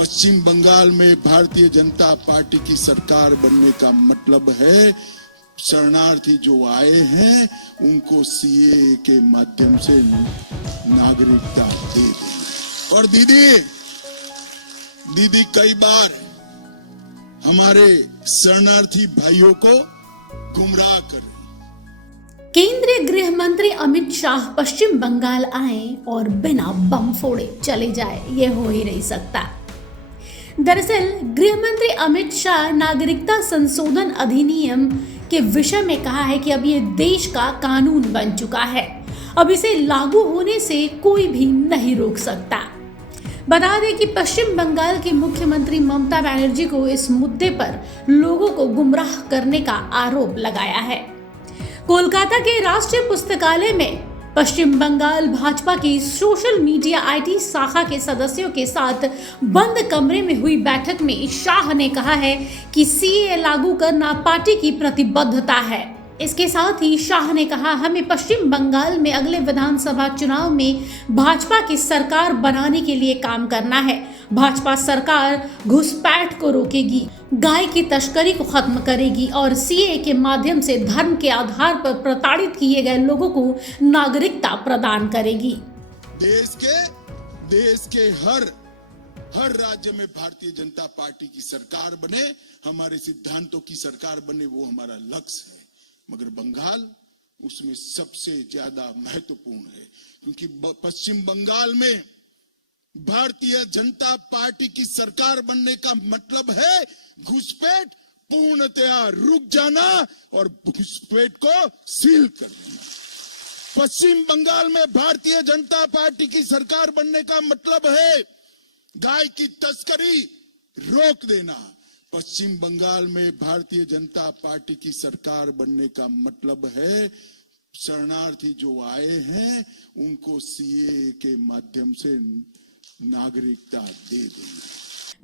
पश्चिम बंगाल में भारतीय जनता पार्टी की सरकार बनने का मतलब है शरणार्थी जो आए हैं उनको सीए के माध्यम से नागरिकता दे देना। और दीदी कई बार हमारे शरणार्थी भाइयों को गुमराह कर। केंद्रीय गृह मंत्री अमित शाह पश्चिम बंगाल आए और बिना बम फोड़े चले जाए, ये हो ही नहीं सकता। दरअसल गृह मंत्री अमित शाह नागरिकता संशोधन अधिनियम के विषय में कहा है कि अब ये देश का कानून बन चुका है, अब इसे लागू होने से कोई भी नहीं रोक सकता। बता दें कि पश्चिम बंगाल की मुख्यमंत्री ममता बनर्जी को इस मुद्दे पर लोगों को गुमराह करने का आरोप लगाया है। कोलकाता के राष्ट्रीय पुस्तकालय में पश्चिम बंगाल भाजपा की सोशल मीडिया आईटी शाखा के सदस्यों के साथ बंद कमरे में हुई बैठक में शाह ने कहा है कि सीए लागू करना पार्टी की प्रतिबद्धता है। इसके साथ ही शाह ने कहा, हमें पश्चिम बंगाल में अगले विधानसभा चुनाव में भाजपा की सरकार बनाने के लिए काम करना है। भाजपा सरकार घुसपैठ को रोकेगी, गाय की तस्करी को खत्म करेगी और सीए के माध्यम से धर्म के आधार पर प्रताड़ित किए गए लोगों को नागरिकता प्रदान करेगी। देश के हर राज्य में भारतीय जनता पार्टी की सरकार बने, हमारे सिद्धांतों की सरकार बने, वो हमारा लक्ष्य है। मगर बंगाल उसमें सबसे ज्यादा महत्वपूर्ण है, क्योंकि पश्चिम बंगाल में भारतीय जनता पार्टी की सरकार बनने का मतलब है घुसपैठ पूर्णतया रुक जाना और घुसपैठ को सील कर देना। पश्चिम बंगाल में भारतीय जनता पार्टी की सरकार बनने का मतलब है गाय की तस्करी रोक देना। पश्चिम बंगाल में भारतीय जनता पार्टी की सरकार बनने का मतलब है शरणार्थी जो आए हैं उनको सीए के माध्यम से नागरिकता दे देना।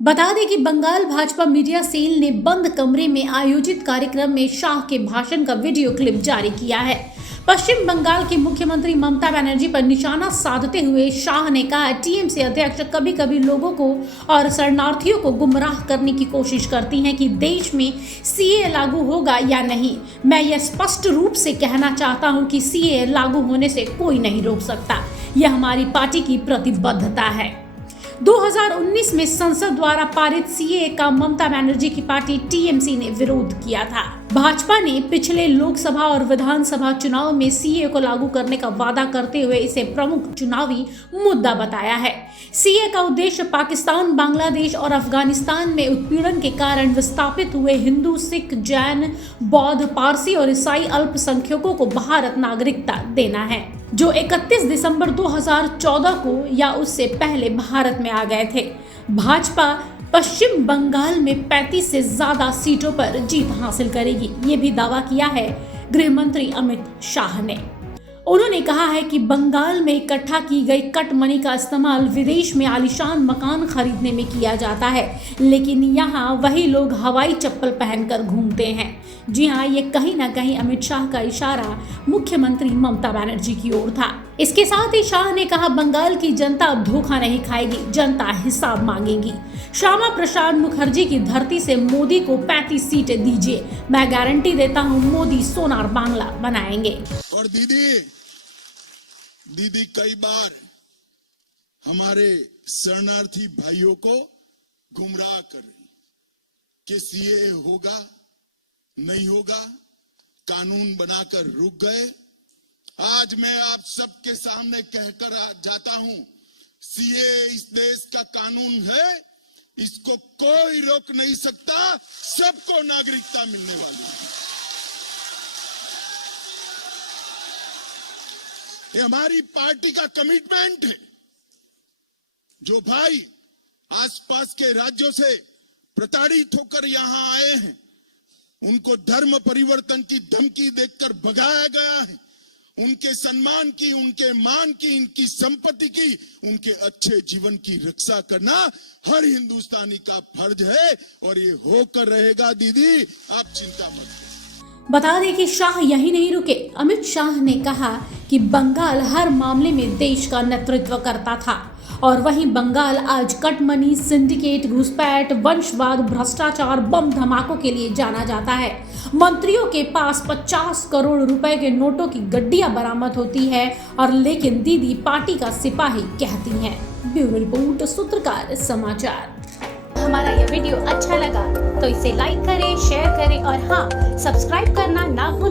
बता दें कि बंगाल भाजपा मीडिया सेल ने बंद कमरे में आयोजित कार्यक्रम में शाह के भाषण का वीडियो क्लिप जारी किया है। पश्चिम बंगाल की मुख्यमंत्री ममता बनर्जी पर निशाना साधते हुए शाह ने कहा, टीएमसी अध्यक्ष कभी कभी लोगों को और शरणार्थियों को गुमराह करने की कोशिश करती हैं कि देश में सीए लागू होगा या नहीं। मैं यह स्पष्ट रूप से कहना चाहता हूं कि सीए लागू होने से कोई नहीं रोक सकता। यह हमारी पार्टी की प्रतिबद्धता है। 2019 में संसद द्वारा पारित सीए का ममता बनर्जी की पार्टी टीएमसी ने विरोध किया था। भाजपा ने पिछले लोकसभा और विधानसभा चुनाव में सीए को लागू करने का वादा करते हुए इसे प्रमुख चुनावी मुद्दा बताया है। सीए का उद्देश्य पाकिस्तान, बांग्लादेश और अफगानिस्तान में उत्पीड़न के कारण विस्थापित हुए हिंदू, सिख, जैन, बौद्ध, पारसी और ईसाई अल्पसंख्यकों को भारत नागरिकता देना है, जो 31 दिसंबर 2014 को या उससे पहले भारत में आ गए थे। भाजपा पश्चिम बंगाल में 35 से ज्यादा सीटों पर जीत हासिल करेगी, ये भी दावा किया है गृह मंत्री अमित शाह ने। उन्होंने कहा है कि बंगाल में इकट्ठा की गई कट मनी का इस्तेमाल विदेश में आलीशान मकान खरीदने में किया जाता है, लेकिन यहाँ वही लोग हवाई चप्पल पहनकर घूमते हैं। जी हाँ, ये कहीं ना कहीं अमित शाह का इशारा मुख्यमंत्री ममता बनर्जी की ओर था। इसके साथ ही शाह ने कहा, बंगाल की जनता अब धोखा नहीं खाएगी, जनता हिसाब मांगेगी। श्यामा प्रसाद मुखर्जी की धरती से मोदी को 35 सीटें दीजिए, मैं गारंटी देता हूँ मोदी सोनार बांग्ला बनाएंगे। और दीदी कई बार हमारे शरणार्थी भाइयों को गुमराह कर रही कि सीए होगा नहीं होगा, कानून बनाकर रुक गए। आज मैं आप सबके सामने कहकर जाता हूं, सीए इस देश का कानून है, इसको कोई रोक नहीं सकता, सबको नागरिकता मिलने वाली है। ये हमारी पार्टी का कमिटमेंट है। जो भाई आसपास के राज्यों से प्रताड़ित होकर यहां आए हैं, उनको धर्म परिवर्तन की धमकी देकर भगाया गया है, उनके सम्मान की, उनके मान की, इनकी संपत्ति की, उनके अच्छे जीवन की रक्षा करना हर हिंदुस्तानी का फर्ज है और ये होकर रहेगा। दीदी आप चिंता मत करें। बता दें कि शाह यही नहीं रुके। अमित शाह ने कहा कि बंगाल हर मामले में देश का नेतृत्व करता था और वहीं बंगाल आज कटमनी, सिंडिकेट, घुसपैठ, वंशवाद, भ्रष्टाचार, बम धमाकों के लिए जाना जाता है। मंत्रियों के पास 50 करोड़ रुपए के नोटों की गड्डियां बरामद होती है और लेकिन दीदी पार्टी का सिपाही कहती हैं। ब्यूरो रिपोर्ट, सूत्रकार समाचार। हमारा यह वीडियो अच्छा लगा तो इसे लाइक करें, शेयर करें और हाँ, सब्सक्राइब करना ना भूलें।